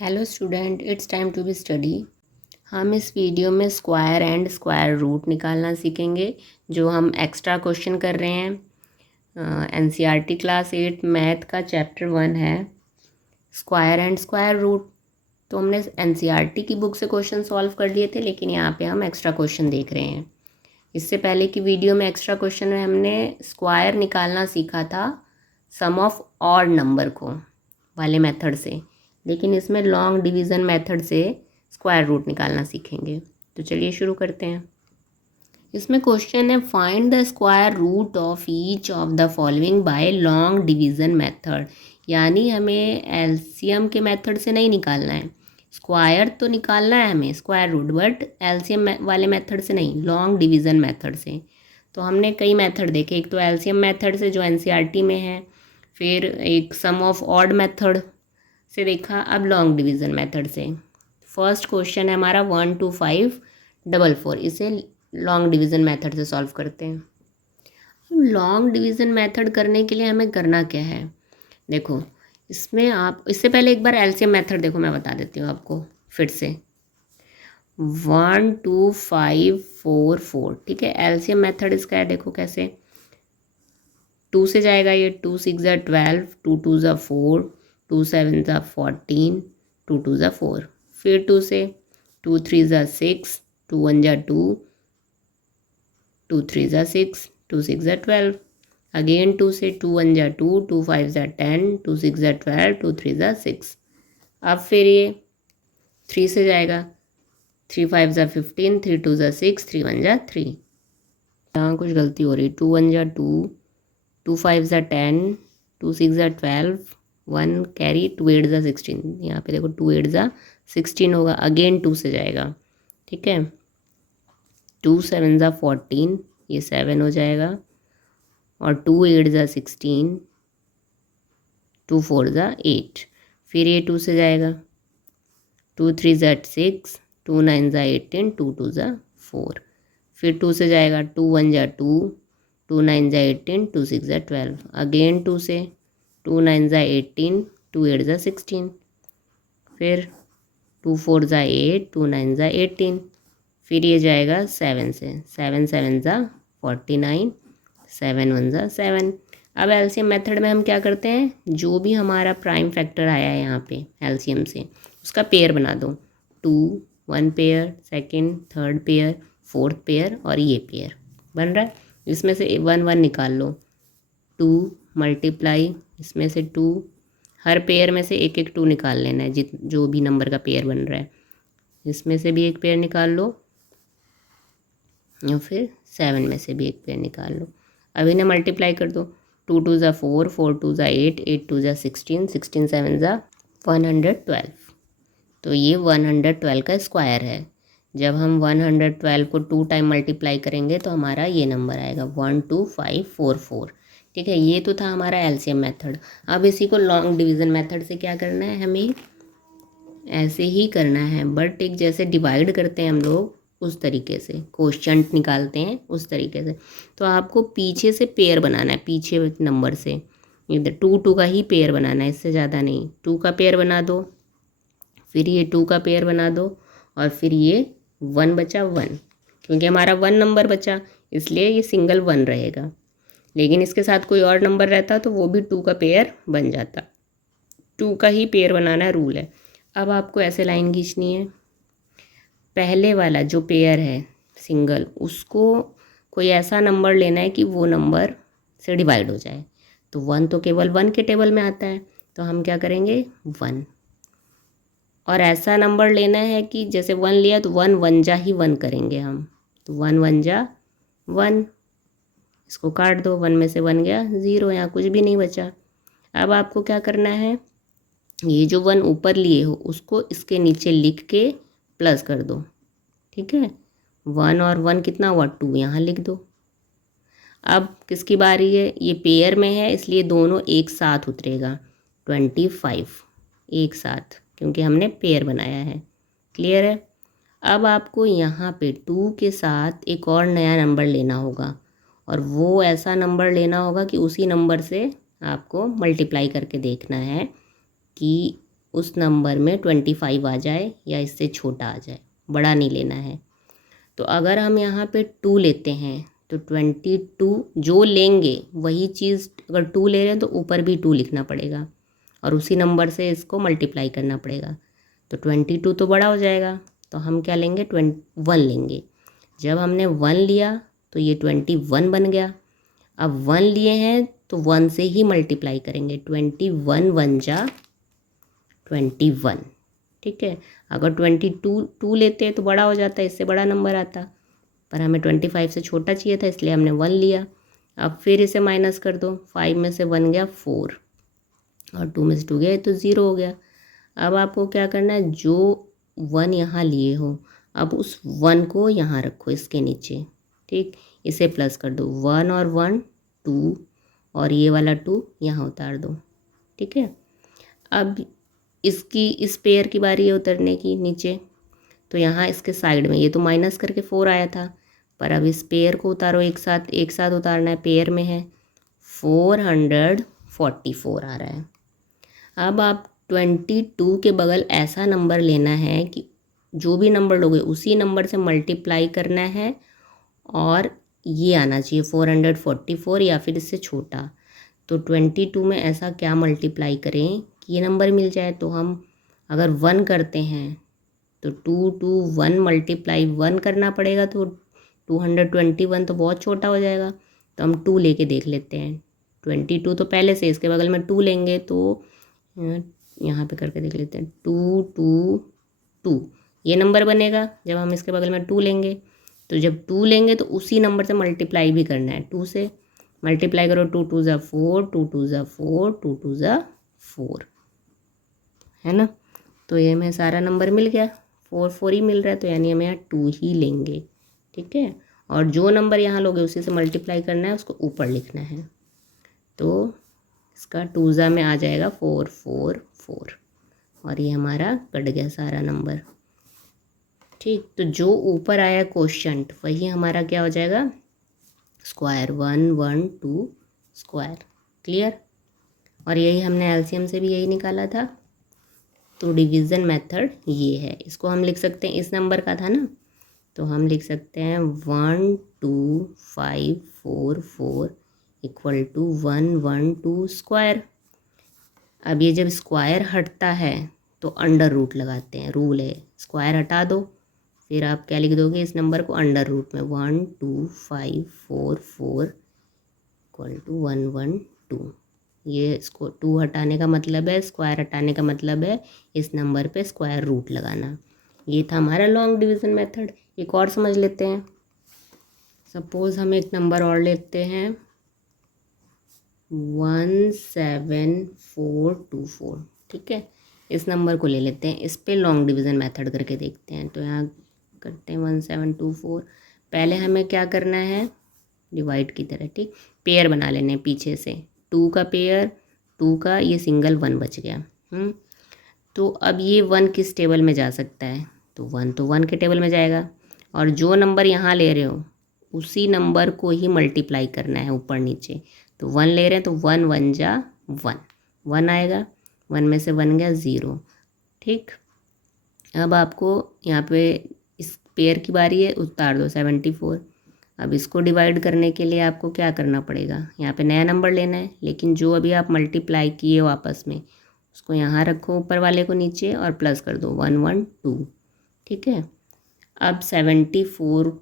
Hello student, it's time to be study. हम इस video में स्क्वायर एंड स्क्वायर रूट निकालना सीखेंगे, जो हम एक्स्ट्रा क्वेश्चन कर रहे हैं। एनसीईआरटी क्लास 8 मैथ का चैप्टर 1 है स्क्वायर एंड स्क्वायर रूट। तो हमने एनसीईआरटी की बुक से क्वेश्चन सॉल्व कर लिए थे, लेकिन यहाँ पे हम एक्स्ट्रा क्वेश्चन देख रहे हैं। इससे पहले की वीडियो में एक्स्ट्रा क्वेश्चन में हमने स्क्वायर निकालना सीखा था सम ऑफ ऑड नंबर को वाले मेथड से, लेकिन इसमें लॉन्ग डिवीज़न मेथड से स्क्वायर रूट निकालना सीखेंगे। तो चलिए शुरू करते हैं। इसमें क्वेश्चन है find the square root of each of the following by long division method. यानी हमें एलसीएम के मेथड से नहीं निकालना है, स्क्वायर तो निकालना है हमें स्क्वायर रूट, बट एलसीएम वाले मेथड से नहीं, लॉन्ग डिवीज़न मेथड से। तो हमने कई मेथड देखे, एक तो एलसीएम मेथड से जो एनसीईआरटी में है, फिर एक सम ऑफ ऑड मेथड से देखा, अब लॉन्ग डिवीज़न मेथड से। फर्स्ट क्वेश्चन है हमारा 1 2 5 4 4, इसे लॉन्ग डिवीज़न मेथड से सॉल्व करते हैं। लॉन्ग डिवीज़न मेथड करने के लिए हमें करना क्या है, देखो इसमें आप इससे पहले एक बार एलसीएम मेथड देखो, मैं बता देती हूँ आपको फिर से। 1 2 5 4 4, ठीक है। एलसीएम मेथड इसका है, देखो कैसे। 2 से जाएगा ये, 2 6 ज़ा 12, 2 2 ज़ा 4, 2 7 ज़ा 14, 2 2 ज़ा 4। फिर 2 से 2 3 ज़ा 6, 2 1 ज़ा 2, 2 3 ज़ा 6, 2 6 ज़ा 12। अगेन 2 से 2 1 ज़ा 2, 2 5 ज़ा 10, 2 6 ज़ा 12, 2 3 ज़ा 6। अब फिर ये 3 से जाएगा, 3 5 ज़ा 15, 3 2 ज़ा 6, 3 1 ज़ा 3। यहाँ कुछ गलती हो रही, 2 1 ज़ा 2, 2 5 ज़ा 10, 2 6 ज़ा 12, 1 कैरी, 2 8 ज़ा 16। यहाँ पे देखो 2 8 ज़ा 16 होगा, अगेन 2 से जाएगा, ठीक है। 2 7 ज़ा 14, ये 7 हो जाएगा, और 2 8 ज़ा 16, 2 4 ज़ा 8। फिर ये 2 से जाएगा, 2 3 ज़ा 6, 2 9 ज़ा 18, 2 2 ज़ा 4। फिर 2 से जाएगा, 2 1 ज़ा 2, 2 9 ज़ा 18, 2 6 ज़ा 12। अगेन 2 से 2 9 ज़ा 18, 2 8 ज़ा 16। फिर 2 4 ज़ा 8, 2 9 ज़ा 18। फिर ये जाएगा 7 से, 7 7 ज़ा 49, 7 1 ज़ा 7। अब एलसीएम मेथड में हम क्या करते हैं, जो भी हमारा प्राइम फैक्टर आया है यहाँ पे एलसीएम से, उसका पेयर बना दो। 2 1 pair, second third pair, fourth pair, और ये पेयर बन रहा है। इसमें से 1 1 निकाल लो, 2 मल्टीप्लाई इसमें से 2, हर पेयर में से एक एक 2 निकाल लेना है, जो भी नंबर का पेयर बन रहा है। इसमें से भी एक पेयर निकाल लो, और फिर 7 में से भी एक पेयर निकाल लो। अब इन्हें मल्टीप्लाई कर दो, 2 2 ज़ा 4, 4 2 ज़ा 8, 8 2 ज़ा 16, 16 7 ज़ा 112। तो ये 112 का स्क्वायर है। जब हम 112 को 2 टाइम मल्टीप्लाई करेंगे तो हमारा ये नंबर आएगा 12544, ठीक है। ये तो था हमारा एलसीएम मेथड। अब इसी को लॉन्ग डिवीज़न मेथड से क्या करना है, हमें ऐसे ही करना है, बट एक जैसे डिवाइड करते हैं हम लोग उस तरीके से, कोशंट निकालते हैं उस तरीके से। तो आपको पीछे से पेयर बनाना है, पीछे नंबर से इधर 2 2 का ही पेयर बनाना है, इससे ज़्यादा नहीं। 2 का पेयर बना दो, फिर ये 2 का पेयर बना दो, और फिर ये 1 बचा 1, क्योंकि हमारा 1 नंबर बचा इसलिए ये सिंगल 1 रहेगा। लेकिन इसके साथ कोई और नंबर रहता तो वो भी 2 का पेयर बन जाता। 2 का ही पेयर बनाना है, रूल है। अब आपको ऐसे लाइन खींचनी है, पहले वाला जो पेयर है सिंगल, उसको कोई ऐसा नंबर लेना है कि वो नंबर से डिवाइड हो जाए। तो 1 तो केवल 1 के टेबल में आता है, तो हम क्या करेंगे 1। और ऐसा नंबर लेना है कि जैसे 1 लिया तो 1 1 जा ही 1 करेंगे हम, तो 1 1 जा 1। इसको काट दो, 1 में से 1 गया 0, यहाँ कुछ भी नहीं बचा। अब आपको क्या करना है, ये जो 1 ऊपर लिए हो उसको इसके नीचे लिख के प्लस कर दो, ठीक है। 1 और 1 कितना हुआ 2, यहाँ लिख दो। अब किसकी बारी है, ये पेयर में है इसलिए दोनों एक साथ उतरेगा, 25 एक साथ, क्योंकि हमने पेयर बनाया है। क्लियर है। अब आपको यहाँ पे 2 के साथ एक और नया नंबर लेना होगा, और वो ऐसा नंबर लेना होगा कि उसी नंबर से आपको मल्टीप्लाई करके देखना है कि उस नंबर में 25 आ जाए या इससे छोटा आ जाए, बड़ा नहीं लेना है। तो अगर हम यहाँ पे 2 लेते हैं तो 22 जो लेंगे वही चीज़, अगर 2 ले रहे हैं तो ऊपर भी 2 लिखना पड़ेगा और उसी नंबर से इसको मल्टीप्लाई करना पड़ेगा। तो 22 तो बड़ा हो जाएगा, तो हम क्या लेंगे, 1 लेंगे। जब हमने 1 लिया तो ये 21 बन गया। अब 1 लिए हैं तो 1 से ही मल्टीप्लाई करेंगे, 21 1 जा 21, ठीक है। अगर 2 लेते तो बड़ा हो जाता, इससे बड़ा नंबर आता, पर हमें 25 से छोटा चाहिए था इसलिए हमने 1 लिया। अब फिर इसे माइनस कर दो, 5 में से 1 गया 4 और 2 में से 2 गया तो 0 हो गया। अब आपको क्या करना है, जो 1 यहाँ लिए हो अब उस 1 को यहाँ रखो इसके नीचे, ठीक। इसे प्लस कर दो, 1 और 1 2 और ये वाला 2 यहाँ उतार दो, ठीक है। अब इस पेयर की बारी है उतरने की नीचे, तो यहाँ इसके साइड में ये तो माइनस करके 4 आया था, पर अब इस पेयर को उतारो एक साथ उतारना है, पेयर में है 444 आ रहा है। अब आप 22 के बगल ऐसा नंबर लेना है कि जो भी नंबर लोगे उसी नंबर से मल्टीप्लाई करना है और ये आना चाहिए 444 या फिर इससे छोटा। तो 22 में ऐसा क्या मल्टीप्लाई करें कि ये नंबर मिल जाए। तो हम अगर 1 करते हैं तो 2 2 1 मल्टीप्लाई 1 करना पड़ेगा, तो 221 तो बहुत छोटा हो जाएगा, तो हम 2 लेके देख लेते हैं। 22 तो पहले से इसके बगल में 2 लेंगे, तो यहाँ पे करके देख लेते हैं, 2 2 2 ये नंबर बनेगा जब हम इसके बगल में 2 लेंगे। तो जब 2 लेंगे तो उसी नंबर से मल्टीप्लाई भी करना है, 2 से मल्टीप्लाई करो, 2 2 ज़ा 4 2 2 ज़ा 4 2 2 ज़ा 4, है ना। तो ये हमें सारा नंबर मिल गया, 4 4 ही मिल रहा है, तो यानी हमें यहाँ 2 ही लेंगे, ठीक है। और जो नंबर यहाँ लोगे उसी से मल्टीप्लाई करना है, उसको ऊपर लिखना है। तो इसका 2 ज़ा में आ जाएगा 4 4 4 और ये हमारा कट गया सारा नंबर, ठीक। तो जो ऊपर आया क्वोशंट वही हमारा क्या हो जाएगा, स्क्वायर, 1 1 2 स्क्वायर, क्लियर। और यही हमने एलसीएम से भी यही निकाला था। तो डिवीज़न मेथड ये है, इसको हम लिख सकते हैं, इस नंबर का था ना, तो हम लिख सकते हैं 1 2 5 4 4 इक्वल टू 1 1 2 स्क्वायर। अब ये जब स्क्वायर हटता है तो अंडर रूट लगाते हैं, रूल है, स्क्वायर हटा दो फिर आप क्या लिख दोगे इस नंबर को अंडर रूट में, 1 2 5 4 4 इक्वल टू 1 1 2। ये इसको 2 हटाने का मतलब है, स्क्वायर हटाने का मतलब है इस नंबर पे स्क्वायर रूट लगाना। ये था हमारा लॉन्ग डिवीज़न मेथड। एक और समझ लेते हैं। सपोज़ हम एक नंबर और लेते हैं 17424, ठीक है। इस नंबर को ले लेते हैं, इस पे लॉन्ग डिवीज़न मेथड करके देखते हैं। तो यहाँ करते हैं 1724। पहले हमें क्या करना है, डिवाइड की तरह, ठीक, पेयर बना लेने हैं पीछे से, 2 का पेयर, 2 का ये सिंगल 1 बच गया। तो अब ये 1 किस टेबल में जा सकता है, तो 1 तो 1 के टेबल में जाएगा, और जो नंबर यहाँ ले रहे हो उसी नंबर को ही मल्टीप्लाई करना है ऊपर नीचे। तो 1 ले रहे हैं तो 1 1 जा 1 1 आएगा, 1 में से 1 गया 0, ठीक। अब आपको यहाँ पे इस पेयर की बारी है, उतार दो 74। अब इसको डिवाइड करने के लिए आपको क्या करना पड़ेगा, यहाँ पे नया नंबर लेना है, लेकिन जो अभी आप मल्टीप्लाई किए हो आपस में उसको यहाँ रखो ऊपर वाले को नीचे और प्लस कर दो 1 1 2, ठीक है। अब 74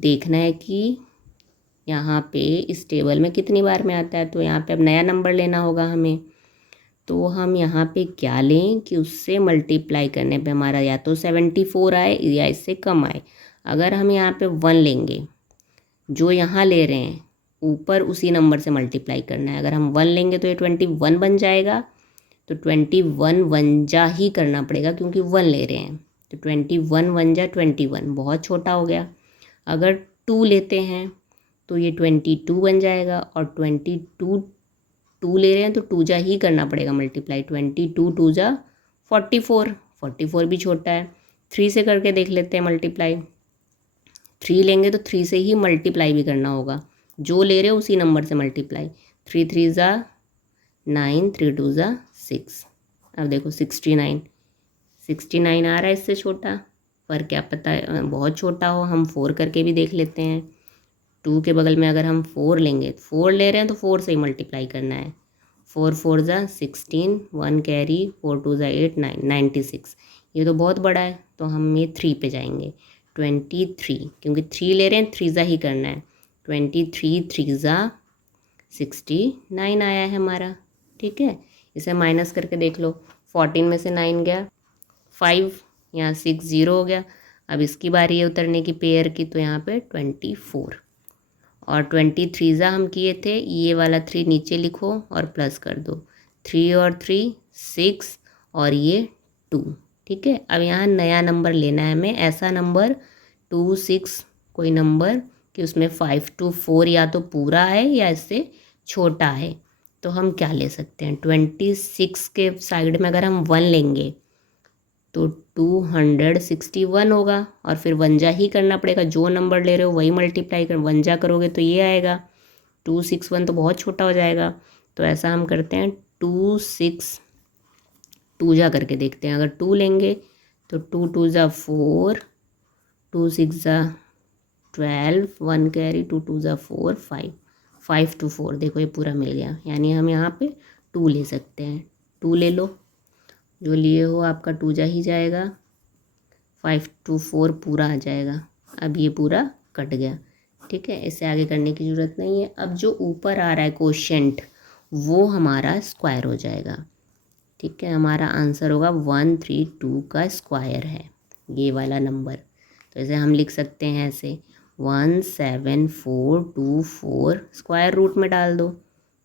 देखना है कि यहाँ पे इस टेबल में कितनी बार में आता है, तो यहाँ पे अब नया नंबर लेना होगा हमें। तो हम यहाँ पे क्या लें कि उससे मल्टीप्लाई करने पे हमारा या तो 74 आए या इससे कम आए। अगर हम यहाँ पे 1 लेंगे, जो यहाँ ले रहे हैं ऊपर उसी नंबर से मल्टीप्लाई करना है। अगर हम 1 लेंगे तो ये 21 बन जाएगा, तो 21 1 जा ही करना पड़ेगा क्योंकि 1 ले रहे हैं, तो 21 1 जा 21 बहुत छोटा हो गया। अगर 2 लेते हैं तो ये 22 बन जाएगा, और 22 2 ले रहे हैं तो 2 जा ही करना पड़ेगा मल्टीप्लाई, 22 2 जा 44, 44 भी छोटा है। 3 से करके देख लेते हैं मल्टीप्लाई, 3 लेंगे तो 3 से ही मल्टीप्लाई भी करना होगा, जो ले रहे हो उसी नंबर से मल्टीप्लाई, 3 3 ज़ा 9 3 2 ज़ा 6 अब देखो 69 आ रहा है इससे छोटा, पर क्या पता बहुत छोटा हो, हम 4 करके भी देख लेते हैं। 2 के बगल में अगर हम 4 लेंगे, 4 ले रहे हैं तो 4 से ही मल्टीप्लाई करना है। 4 4 ज़ा 16, 1 कैरी, 4 2 ज़ा 8, 9, 96। ये तो बहुत बड़ा है, तो हम ये 3 पे जाएंगे। 23, क्योंकि 3 ले रहे हैं, 3 ज़ा ही करना है। 23 3 ज़ा 69 आया है हमारा। ठीक है, इसे माइनस करके देख लो। 14 में से 9 गया 5, यहाँ 6 0 हो गया। अब इसकी बारी है उतरने की पेयर की, तो यहाँ पे 24 और 23 ज़ा हम किए थे, ये वाला 3 नीचे लिखो और प्लस कर दो। 3 और 3 6 और ये 2। ठीक है, अब यहाँ नया नंबर लेना है हमें, ऐसा नंबर 2 6 कोई नंबर कि उसमें 5 to 4 या तो पूरा है या इससे छोटा है। तो हम क्या ले सकते हैं, 26 के साइड में अगर हम 1 लेंगे तो 261 होगा, और फिर 1 जा ही करना पड़ेगा, जो नंबर ले रहे हो वही मल्टीप्लाई कर 1 जा करोगे तो ये आएगा। 261 तो बहुत छोटा हो जाएगा, तो ऐसा हम करते हैं 2 6 2 जा करके देखते हैं। अगर 2 लेंगे तो 2 2 ज़ा 4, 2 6 ज़ा 12, 1 कैरी, 2 2 ज़ा 4 5, 5 to 4 देखो ये पूरा मिल गया, यानी हम यहाँ पे 2 ले सकते हैं। 2 ले लो, जो लिए हो आपका 2 जा ही जाएगा, 5 to 4 पूरा आ जाएगा। अब ये पूरा कट गया। ठीक है, इससे आगे करने की ज़रूरत नहीं है। अब जो ऊपर आ रहा है कोशेंट, वो हमारा स्क्वायर हो जाएगा। ठीक है, हमारा आंसर होगा 132 का स्क्वायर है ये वाला नंबर। तो इसे हम लिख सकते हैं ऐसे 17424, स्क्वायर रूट में डाल दो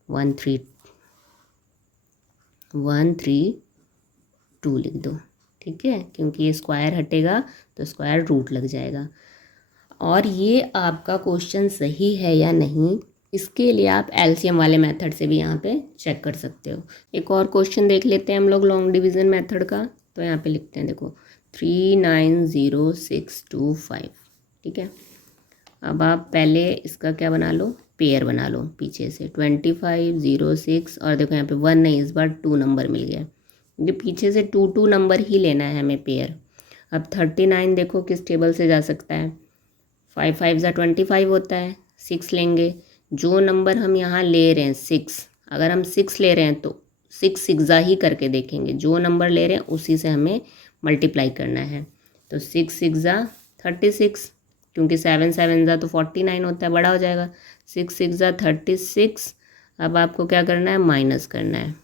132 लिख दो। ठीक है, क्योंकि ये स्क्वायर हटेगा तो स्क्वायर रूट लग जाएगा। और ये आपका क्वेश्चन सही है या नहीं, इसके लिए आप एलसीएम वाले मेथड से भी यहाँ पे चेक कर सकते हो। एक और क्वेश्चन देख लेते हैं हम लोग लॉन्ग डिवीज़न मेथड का। तो यहाँ पे लिखते हैं, देखो 390625। ठीक है, अब आप पहले इसका क्या बना लो, पेयर बना लो पीछे से 25 06, और देखो यहाँ पे 1 नहीं, इस बार 2 नंबर मिल गया, क्योंकि पीछे से 2 2 नंबर ही लेना है हमें पेयर। अब 39 देखो किस टेबल से जा सकता है, 5 5 ज़ा 25 होता है। 6 लेंगे, जो नंबर हम यहाँ ले रहे हैं 6, अगर हम 6 ले रहे हैं तो 6 6 ज़ा ही करके देखेंगे, जो नंबर ले रहे हैं उसी से हमें मल्टीप्लाई करना है। तो 6 6 ज़ा 36, क्योंकि 7 7 ज़ा तो 49 होता है, बड़ा हो जाएगा। 6 6 ज़ा 36। अब आपको क्या करना है, माइनस करना है।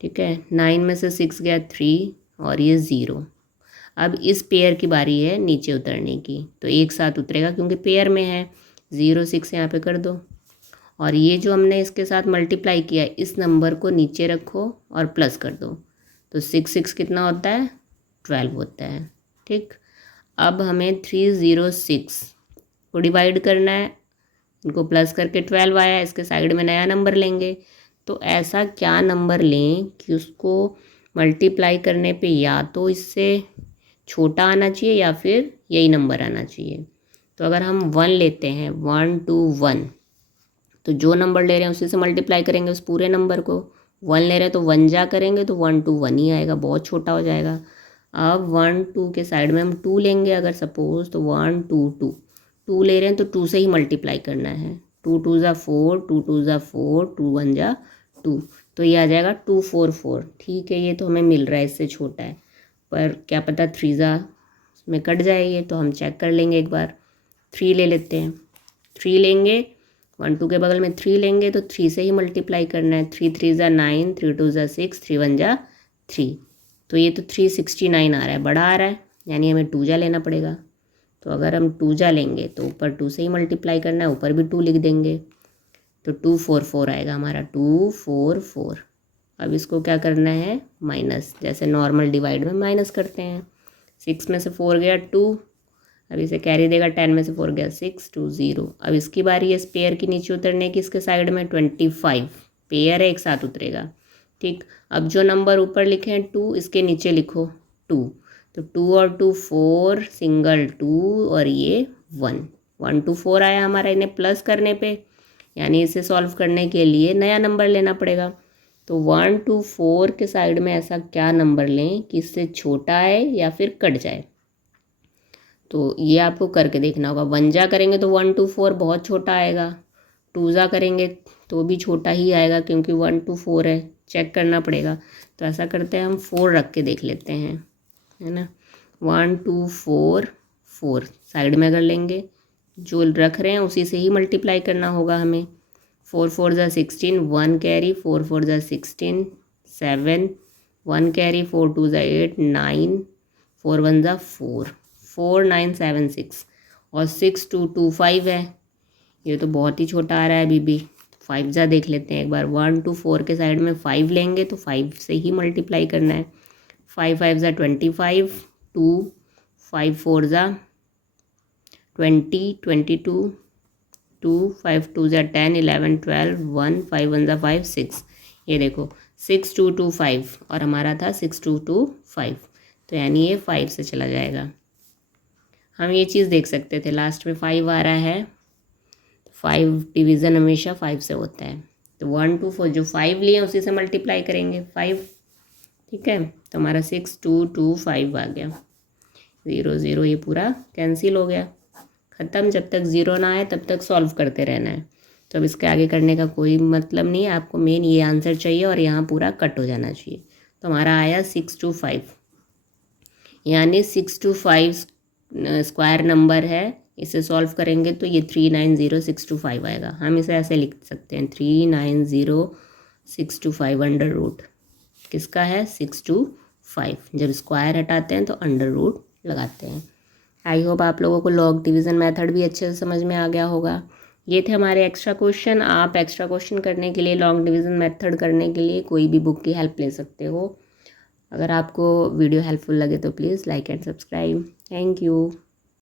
ठीक है, 9 में से 6 गया 3 और ये 0। अब इस पेयर की बारी है नीचे उतरने की, तो एक साथ उतरेगा क्योंकि पेयर में है। 0 6 यहाँ पे कर दो, और ये जो हमने इसके साथ मल्टीप्लाई किया है इस नंबर को नीचे रखो और प्लस कर दो। तो 6 6 कितना होता है, 12 होता है। ठीक, अब हमें 306 को डिवाइड करना है, इनको प्लस करके 12 आया, इसके साइड में नया नंबर लेंगे। तो ऐसा क्या नंबर लें कि उसको मल्टीप्लाई करने पे या तो इससे छोटा आना चाहिए या फिर यही नंबर आना चाहिए। तो अगर हम 1 लेते हैं, 1 2 1, तो जो नंबर ले रहे हैं उसी से मल्टीप्लाई करेंगे उस पूरे नंबर को। 1 ले रहे हैं तो 1 जा करेंगे तो 1 2 1 ही आएगा, बहुत छोटा हो जाएगा। अब 1 2 के साइड में हम 2 लेंगे अगर सपोज, तो 1 2 2, 2 ले रहे हैं तो 2 से ही मल्टीप्लाई करना है। 2 2 ज़ा 4, 2 2 ज़ा 4, 2 1 ज़ा 2, तो ये आ जाएगा 244। ठीक है, ये तो हमें मिल रहा है, इससे छोटा है, पर क्या पता 3 ज़ा में कट जाए ये, तो हम चेक कर लेंगे एक बार। 3 ले लेते हैं, 3 लेंगे, 1 2 के बगल में 3 लेंगे तो 3 से ही मल्टीप्लाई करना है। 3 3 ज़ा 9, 3 2 ज़ा 6, 3 1 ज़ा 3, तो ये तो 369 आ रहा है, बड़ा आ रहा है, यानी हमें 2 जा लेना पड़ेगा। तो अगर हम 2 जा लेंगे तो ऊपर 2 से ही मल्टीप्लाई करना है, ऊपर भी 2 लिख देंगे, तो 244 आएगा हमारा, 244। अब इसको क्या करना है, माइनस, जैसे नॉर्मल डिवाइड में माइनस करते हैं। 6 में से 4 गया 2, अब इसे कैरी देगा, 10 में से 4 गया 6, 2 0। अब इसकी बारी है इस पेयर की नीचे उतरने की, इसके साइड में 25 पेयर है, एक साथ उतरेगा। ठीक, अब जो नंबर ऊपर लिखे हैं 2, इसके नीचे लिखो 2, तो 2 और 2 4, सिंगल 2 और ये 1, 1 2 4 आया हमारा। इन्हें प्लस करने पे, यानी इसे सॉल्व करने के लिए नया नंबर लेना पड़ेगा। तो 1 to 4 के साइड में ऐसा क्या नंबर लें कि इससे छोटा है या फिर कट जाए। तो ये आपको करके देखना होगा। 1 जा करेंगे तो 1 to 4 बहुत छोटा आएगा, 2 जा करेंगे तो भी छोटा ही आएगा क्योंकि 1 to 4 है, चेक करना पड़ेगा। तो ऐसा करते हैं हम 4 रख के देख लेते हैं, है ना। 1 2 4 4 साइड में कर लेंगे, जो रख रहे हैं उसी से ही मल्टीप्लाई करना होगा हमें। 4 4 ज़ा 16, 1 कैरी, 4 4 ज़ा 16, 7, 1 कैरी, 4 2 ज़ा 8, 9, 4 1 ज़ा 4, 4 9 7 6 और 6 2 2 5 है। ये तो बहुत ही छोटा आ रहा है अभी भी। 5 जा देख लेते हैं एक बार। 1 to 4 के साइड में 5 लेंगे तो 5 से ही मल्टीप्लाई करना है। 5 5 ज़ा 25, 2 5 4 ज़ा 20, 22, 2 5 2 ज़ा 10, 11 12, 1 5 1 ज़ा 5 6। ये देखो 6 2 2 5 और हमारा था 6 2 2 5, तो यानी ये 5 से चला जाएगा। हम ये चीज़ देख सकते थे, लास्ट में 5 आ रहा है, 5 डिवीज़न हमेशा 5 से होता है। तो 1 to 4 जो 5 लिए उसी से मल्टीप्लाई करेंगे 5, ठीक है। तो हमारा 6 2 2 5 आ गया। 0 0 ये पूरा कैंसिल हो गया, ख़त्म। जब तक 0 ना आए तब तक सॉल्व करते रहना है। तो अब इसके आगे करने का कोई मतलब नहीं है, आपको मेन ये आंसर चाहिए और यहाँ पूरा कट हो जाना चाहिए। तो हमारा आया 6 to 5, यानी 6 to 5 स्क्वायर नंबर है। इसे सॉल्व करेंगे तो ये 390625 आएगा। हम इसे ऐसे लिख सकते हैं 390625 अंडर रूट किसका है 625। जब स्क्वायर हटाते हैं तो अंडर रूट लगाते हैं। आई होप आप लोगों को लॉग डिवीज़न मेथड भी अच्छे से समझ में आ गया होगा। ये थे हमारे एक्स्ट्रा क्वेश्चन। आप एक्स्ट्रा क्वेश्चन करने के लिए, लॉन्ग डिवीज़न मेथड करने के लिए कोई भी बुक की हेल्प ले सकते हो। अगर आपको वीडियो हेल्पफुल लगे तो please like and subscribe. Thank you.